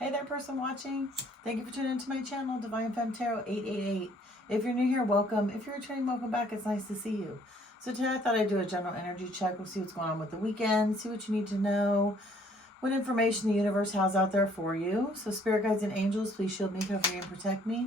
Hey there, person watching. Thank you for tuning into my channel, Divine Femme Tarot 888. If you're new here, welcome. If you're returning, welcome back. It's nice to see you. So today I thought I'd do a general energy check. We'll see what's going on with the weekend, see what you need to know, what information the universe has out there for you. So spirit guides and angels, please shield me, cover me, and protect me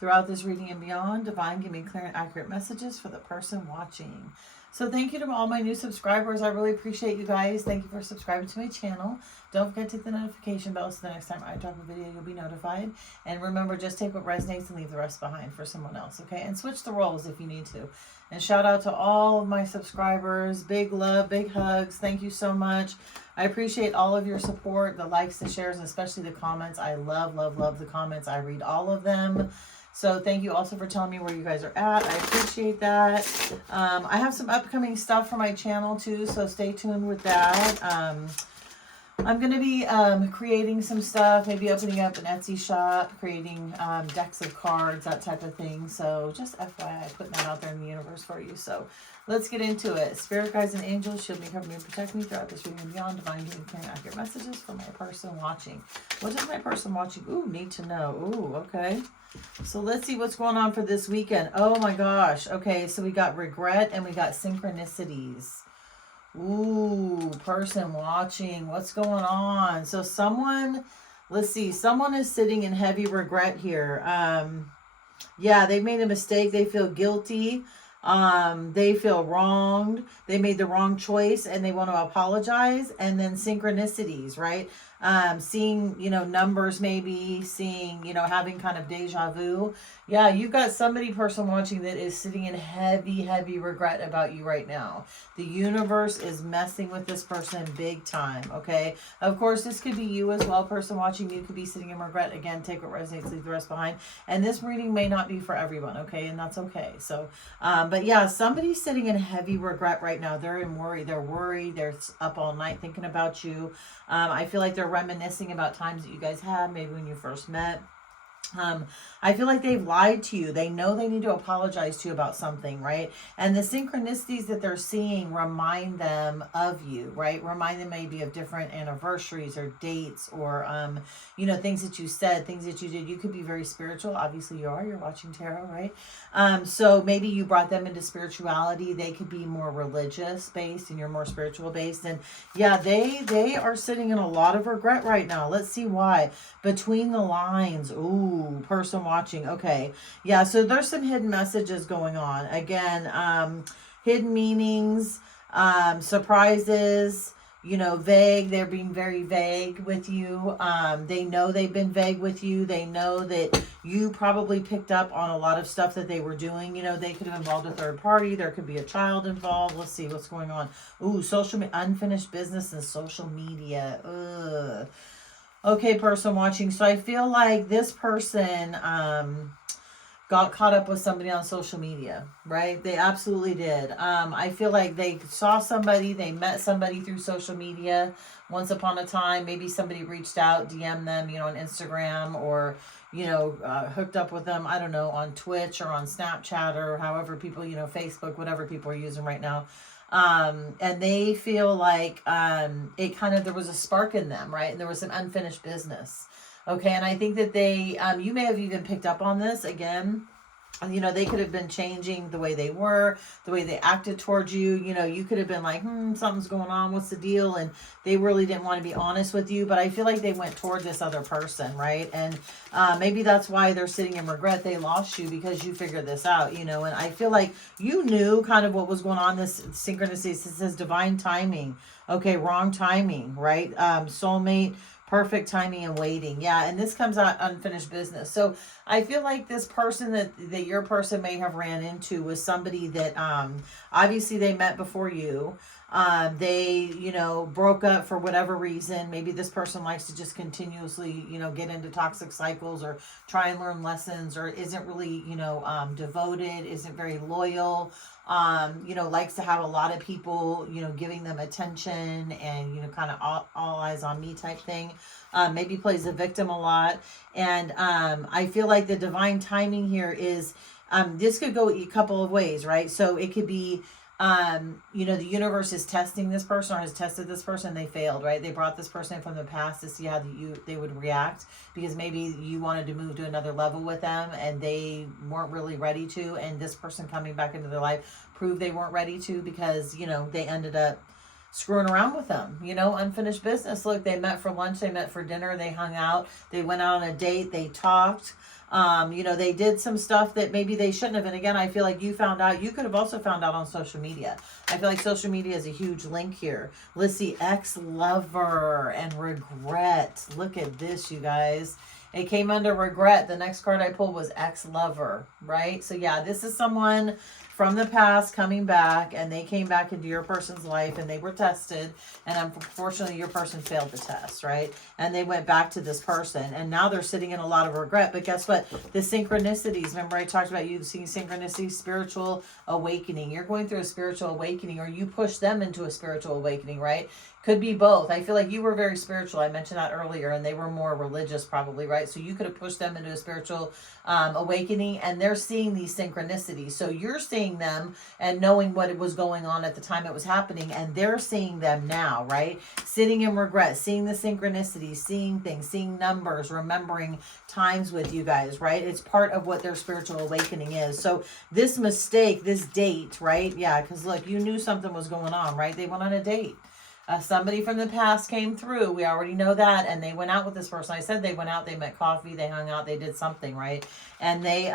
throughout this reading and beyond. Divine, give me clear and accurate messages for the person watching. So thank you to all my new subscribers. I really appreciate you guys. Thank you for subscribing to my channel. Don't forget to hit the notification bell so the next time I drop a video, you'll be notified. And remember, just take what resonates and leave the rest behind for someone else, okay? And switch the roles if you need to. And shout out to all of my subscribers. Big love, big hugs. Thank you so much. I appreciate all of your support, the likes, the shares, and especially the comments. I love, love, love the comments. I read all of them. So thank you also for telling me where you guys are at. I appreciate that. I have some upcoming stuff for my channel too, so stay tuned with that. I'm going to be creating some stuff, maybe opening up an Etsy shop, creating decks of cards, that type of thing. So just FYI, putting that out there in the universe for you. So let's get into it. Spirit guides and angels, shield me, cover me, and protect me throughout this reading and beyond. Divine, giving clear and accurate messages for my person watching. What does my person watching need to know? Ooh, okay. So let's see what's going on for this weekend. Oh my gosh. Okay, so we got regret and we got synchronicities. Ooh, person watching. What's going on? So someone, let's see, someone is sitting in heavy regret here. Yeah, they made a mistake. They feel guilty. They feel wronged. They made the wrong choice and they want to apologize. And then synchronicities, right? Seeing, numbers maybe, seeing, having kind of deja vu. Yeah, you've got somebody, person watching, that is sitting in heavy, heavy regret about you right now. The universe is messing with this person big time, okay? Of course, this could be you as well, person watching. You could be sitting in regret. Again, take what resonates, leave the rest behind. And this reading may not be for everyone, okay? And that's okay. So, but yeah, somebody's sitting in heavy regret right now. They're in worry. They're worried. They're up all night thinking about you. I feel like they're reminiscing about times that you guys had, maybe when you first met. I feel like they've lied to you. They know they need to apologize to you about something, right? And the synchronicities that they're seeing remind them of you, right? Remind them maybe of different anniversaries or dates or, things that you said, things that you did. You could be very spiritual. Obviously you are. You're watching tarot, right? So maybe you brought them into spirituality. They could be more religious based and you're more spiritual based. And yeah, they are sitting in a lot of regret right now. Let's see why. Between the lines. Ooh, person watching. Okay. Yeah, so there's some hidden messages going on. Again, hidden meanings, surprises, vague. They're being very vague with you. They know they've been vague with you. They know that you probably picked up on a lot of stuff that they were doing. They could have involved a third party. There could be a child involved. Let's see what's going on. Ooh, unfinished business and social media. Ugh. Okay, person watching. So I feel like this person got caught up with somebody on social media, right? They absolutely did. I feel like they saw somebody, they met somebody through social media once upon a time. Maybe somebody reached out, DM them, on Instagram or, hooked up with them, I don't know, on Twitch or on Snapchat or however people, Facebook, whatever people are using right now. And they feel like there was a spark in them, right? And there was some unfinished business. Okay, and I think that they, you may have even picked up on this again. They could have been changing the way they were, the way they acted towards you. You could have been like, something's going on. What's the deal? And they really didn't want to be honest with you. But I feel like they went toward this other person, right? And maybe that's why they're sitting in regret. They lost you because you figured this out, And I feel like you knew kind of what was going on. This synchronicity, it says divine timing. Okay, wrong timing, right? Soulmate. Perfect timing and waiting. Yeah, and this comes out unfinished business. So I feel like this person that your person may have ran into was somebody that obviously they met before you. They, broke up for whatever reason. Maybe this person likes to just continuously, get into toxic cycles or try and learn lessons or isn't really, devoted, isn't very loyal. Likes to have a lot of people, giving them attention and, kind of all eyes on me type thing. Maybe plays the victim a lot. And I feel like the divine timing here is, this could go a couple of ways, right? So it could be, The universe is testing this person or has tested this person. They failed, right? They brought this person in from the past to see how they would react, because maybe you wanted to move to another level with them and they weren't really ready to, and this person coming back into their life proved they weren't ready to, because they ended up screwing around with them, unfinished business. Look, they met for lunch, they met for dinner, they hung out, they went out on a date, they talked. They did some stuff that maybe they shouldn't have. And again, I feel like you found out, you could have also found out on social media. I feel like social media is a huge link here. Let's see, ex-lover and regret. Look at this, you guys. It came under regret. The next card I pulled was ex-lover, right? So yeah, this is someone from the past coming back, and they came back into your person's life and they were tested, and unfortunately your person failed the test, right? And they went back to this person, and now they're sitting in a lot of regret. But guess what? The synchronicities, remember I talked about you seeing synchronicities, spiritual awakening. You're going through a spiritual awakening, or you push them into a spiritual awakening, right? Could be both. I feel like you were very spiritual. I mentioned that earlier, and they were more religious probably, right? So you could have pushed them into a spiritual awakening, and they're seeing these synchronicities. So you're seeing them and knowing what was going on at the time it was happening, and they're seeing them now, right? Sitting in regret, seeing the synchronicities, seeing things, seeing numbers, remembering times with you guys, right? It's part of what their spiritual awakening is. So this mistake, this date, right? Yeah, because look, you knew something was going on, right? They went on a date. Somebody from the past came through. We already know that. And they went out with this person. I said they went out, they met coffee, they hung out, they did something, right? And they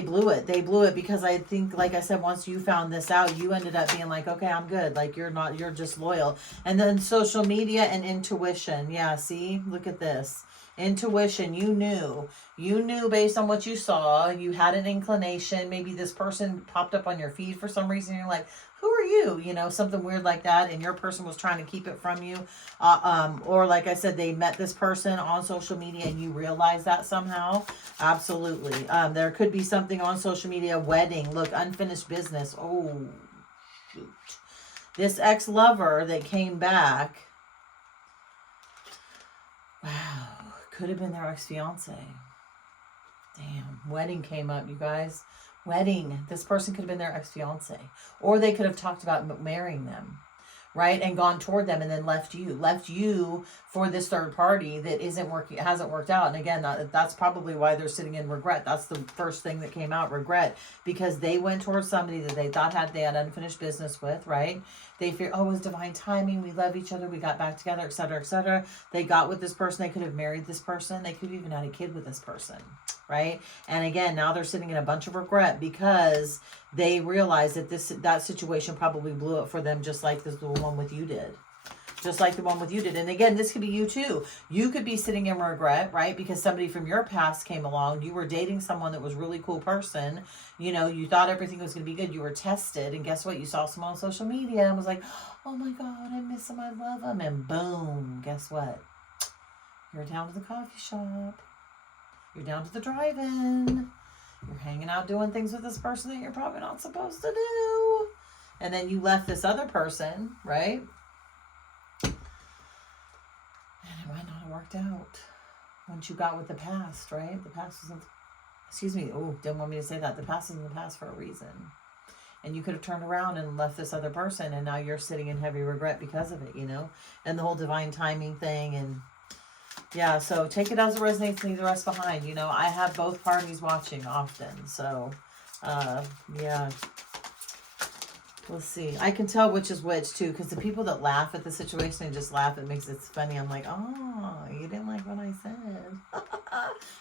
blew it. They blew it because I think, like I said, once you found this out, you ended up being like, okay, I'm good. Like, you're just loyal. And then social media and intuition. Yeah, see, look at this. Intuition, you knew based on what you saw, you had an inclination. Maybe this person popped up on your feed for some reason. You're like, who are you? Something weird like that. And your person was trying to keep it from you. Or like I said, they met this person on social media and you realize that somehow. Absolutely. There could be something on social media, wedding, look, unfinished business. Oh, shoot. This ex-lover that came back. Wow. Could have been their ex-fiance. Damn. Wedding came up, you guys. Wedding. This person could have been their ex-fiance. Or they could have talked about marrying them, right? And gone toward them and then left you for this third party that hasn't worked out. And again, that's probably why they're sitting in regret. That's the first thing that came out, regret, because they went towards somebody that they thought they had unfinished business with, right? They fear, oh, it was divine timing. We love each other. We got back together, et cetera, et cetera. They got with this person. They could have married this person. They could have even had a kid with this person, right? And again, now they're sitting in a bunch of regret because they realized that that situation probably blew up for them, just like the one with you did. Just like the one with you did. And again, this could be you too. You could be sitting in regret, right? Because somebody from your past came along. You were dating someone that was a really cool person. You thought everything was going to be good. You were tested. And guess what? You saw someone on social media and was like, oh my God, I miss him. I love him. And boom, guess what? You're down to the coffee shop. You're down to the drive-in. You're hanging out doing things with this person that you're probably not supposed to do. And then you left this other person, right? And it might not have worked out once you got with the past, right? The past wasn't, didn't want me to say that. The past is in the past for a reason. And you could have turned around and left this other person, and now you're sitting in heavy regret because of it, and the whole divine timing thing. And yeah, so take it as it resonates, leave the rest behind. I have both parties watching often. So, yeah. Let's see. I can tell which is which, too, because the people that laugh at the situation and just laugh, it makes it funny. I'm like, oh, you didn't like what I said.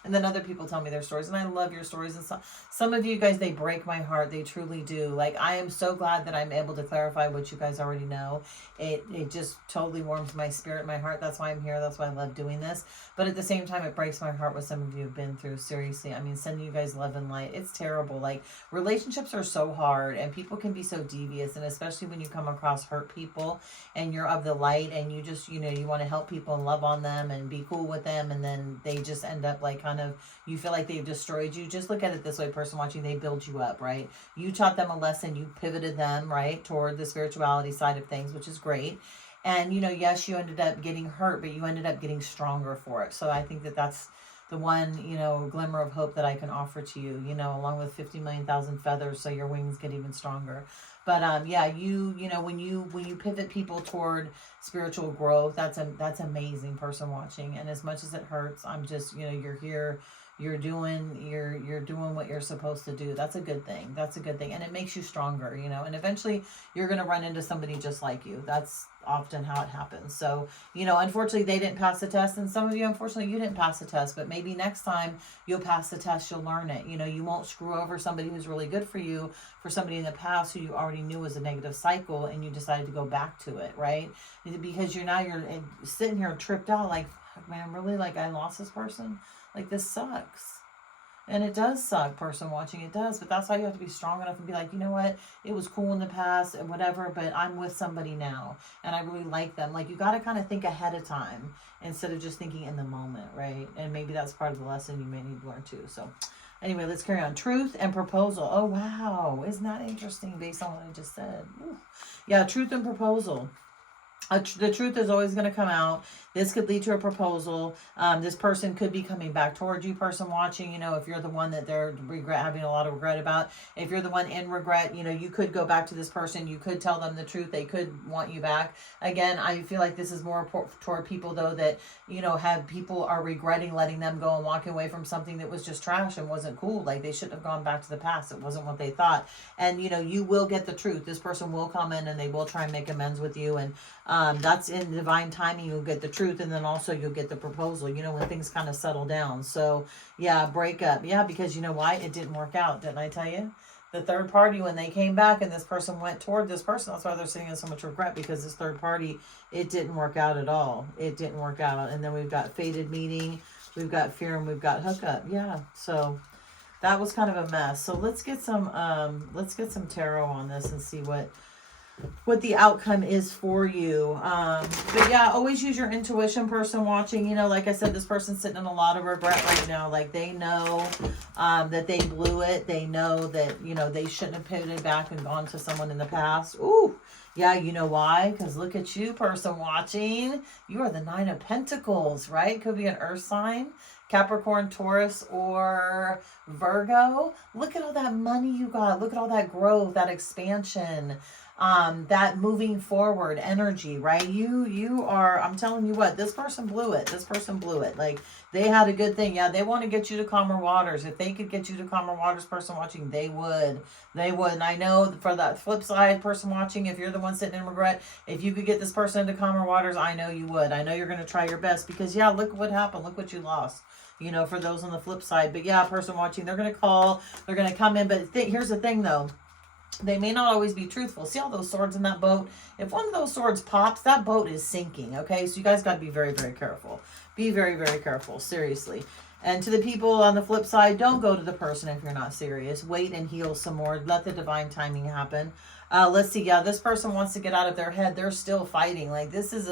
And then other people tell me their stories, and I love your stories. And some of you guys, they break my heart. They truly do. Like, I am so glad that I'm able to clarify what you guys already know. It just totally warms my spirit, my heart. That's why I'm here. That's why I love doing this. But at the same time, it breaks my heart what some of you have been through. Seriously. I mean, sending you guys love and light. It's terrible. Like, relationships are so hard, and people can be so devious. And especially when you come across hurt people and you're of the light and you just, you want to help people and love on them and be cool with them. And then they just end up like you feel like they've destroyed you. Just look at it this way, person watching, they build you up, right? You taught them a lesson. You pivoted them, right, toward the spirituality side of things, which is great. And, yes, you ended up getting hurt, but you ended up getting stronger for it. So I think that's the one, you know, glimmer of hope that I can offer to you, you know, along with 50 million thousand feathers so your wings get even stronger. But yeah, you know, when you pivot people toward spiritual growth, that's amazing, person watching. And as much as it hurts, I'm just, you know, you're here, you're doing what you're supposed to do. That's a good thing. That's a good thing. And it makes you stronger, you know, and eventually you're going to run into somebody just like you. That's often how it happens. So, you know, unfortunately they didn't pass the test, and some of you, unfortunately, you didn't pass the test, but maybe next time you'll pass the test, you'll learn it. You know, you won't screw over somebody who's really good for you, for somebody in the past who you already knew was a negative cycle, and you decided to go back to it, right? Because you're sitting here tripped out like, man, really, like, I lost this person? Like, this sucks. And it does suck, person watching, it does. But that's why you have to be strong enough and be like, you know what? It was cool in the past and whatever, but I'm with somebody now. And I really like them. Like, you got to kind of think ahead of time instead of just thinking in the moment, right? And maybe that's part of the lesson you may need to learn too. So anyway, let's carry on. Truth and proposal. Oh, wow. Isn't that interesting based on what I just said? Ooh. Yeah, truth and proposal. The truth is always going to come out. This could lead to a proposal. This person could be coming back towards you, person watching. You know, if you're the one that they're having a lot of regret about. If you're the one in regret, you know, you could go back to this person. You could tell them the truth. They could want you back. Again, I feel like this is more toward people, though, that, you know, people are regretting letting them go and walking away from something that was just trash and wasn't cool. Like, they shouldn't have gone back to the past. It wasn't what they thought. And, you know, you will get the truth. This person will come in and they will try and make amends with you. And that's in divine timing. You'll get the truth, and then also you'll get the proposal, you know, when things kind of settle down. So yeah, breakup. Yeah, because you know why? It didn't work out. Didn't I tell you? The third party, when they came back and this person went toward this person, that's why they're sitting in so much regret, because this third party, it didn't work out at all. It didn't work out. And then we've got fated meeting, we've got fear, and we've got hookup. Yeah. So that was kind of a mess. So let's get some tarot on this and see what the outcome is for you. But yeah, always use your intuition, person watching. You know, like I said, this person's sitting in a lot of regret right now. Like, they know that they blew it. They know that, you know, they shouldn't have pivoted back and gone to someone in the past. Ooh, yeah, you know why? Because look at you, person watching. You are the 9 of Pentacles, right? Could be an earth sign. Capricorn, Taurus, or Virgo. Look at all that money you got. Look at all that growth, that expansion. That moving forward energy, right? You are, I'm telling you what, this person blew it. This person blew it. Like, they had a good thing. Yeah, they want to get you to calmer waters. If they could get you to calmer waters, person watching, they would. They would. And I know for that flip side, person watching, if you're the one sitting in regret, if you could get this person into calmer waters, I know you would. I know you're going to try your best, because yeah, look what happened. Look what you lost. You know, for those on the flip side. But yeah, person watching, they're going to call, they're going to come in. But here's the thing though. They may not always be truthful. See all those swords in that boat? If one of those swords pops, that boat is sinking, okay? So you guys got to be very, very careful. Be very, very careful, seriously. And to the people on the flip side, don't go to the person if you're not serious. Wait and heal some more. Let the divine timing happen. Let's see. Yeah, this person wants to get out of their head. They're still fighting. Like, this is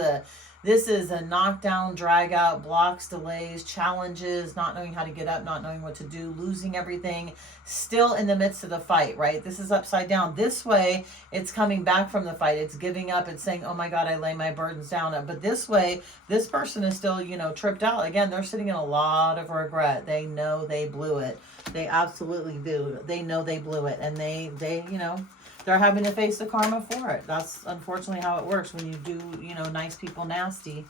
a knockdown, drag out, blocks, delays, challenges, not knowing how to get up, not knowing what to do, losing everything, still in the midst of the fight, right? This is upside down. This way, it's coming back from the fight. It's giving up. It's saying, oh my God, I lay my burdens down. But this way, this person is still, you know, tripped out. Again, they're sitting in a lot of regret. They know they blew it. They absolutely do. They know they blew it. And they you know, they're having to face the karma for it. That's unfortunately how it works. When you do, you know, nice people nasty,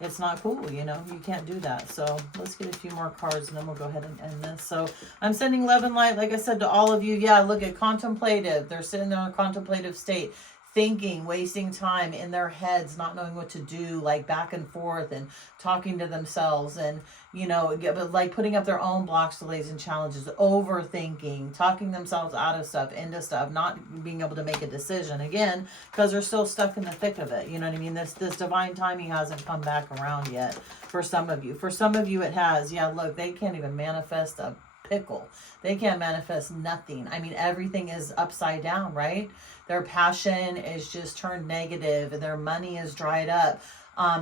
it's not cool, you know. You can't do that. So let's get a few more cards and then we'll go ahead and end this. So I'm sending love and light, like I said, to all of you. Yeah, look at contemplative. They're sitting there in a contemplative state, thinking, wasting time in their heads, not knowing what to do, like back and forth and talking to themselves and, you know, like putting up their own blocks, delays, and challenges, overthinking, talking themselves out of stuff, into stuff, not being able to make a decision, again, because they're still stuck in the thick of it. You know what I mean? This divine timing hasn't come back around yet for some of you. For some of you it has. Yeah, look, they can't even manifest a pickle. They can't manifest nothing. I mean, everything is upside down, right? Their passion is just turned negative. Their money is dried up.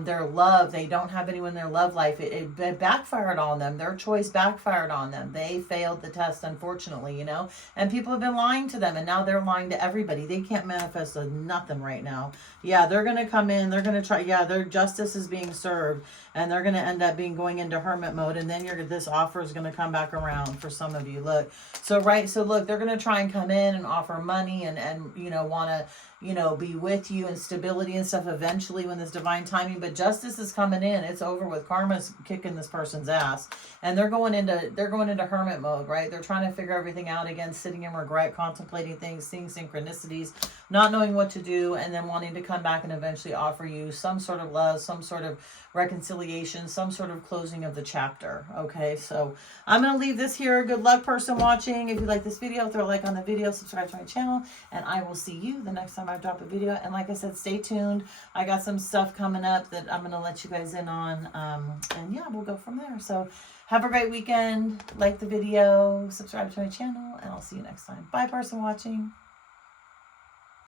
their love. They don't have anyone in their love life. It backfired on them. Their choice backfired on them. They failed the test, unfortunately, you know. And people have been lying to them, and now they're lying to everybody. They can't manifest nothing right now. Yeah, they're going to come in. They're going to try. Yeah, their justice is being served, and they're going to end up going into hermit mode. And then this offer is going to come back around for some of you. Look, so look, they're going to try and come in and offer money and you know, want to, you know, be with you and stability and stuff eventually when this divine timing, but justice is coming in. It's over with. Karma's kicking this person's ass, and they're going into hermit mode, right? They're trying to figure everything out again, sitting in regret, contemplating things, seeing synchronicities, not knowing what to do, and then wanting to come back and eventually offer you some sort of love, some sort of reconciliation, some sort of closing of the chapter. Okay, so I'm going to leave this here. Good luck, person watching. If you like this video, throw a like on the video, subscribe to my channel, and I will see you the next time I drop a video. And like I said, stay tuned. I got some stuff coming up that I'm going to let you guys in on, and yeah, we'll go from there. So have a great weekend. Like the video, subscribe to my channel, and I'll see you next time. Bye, person watching.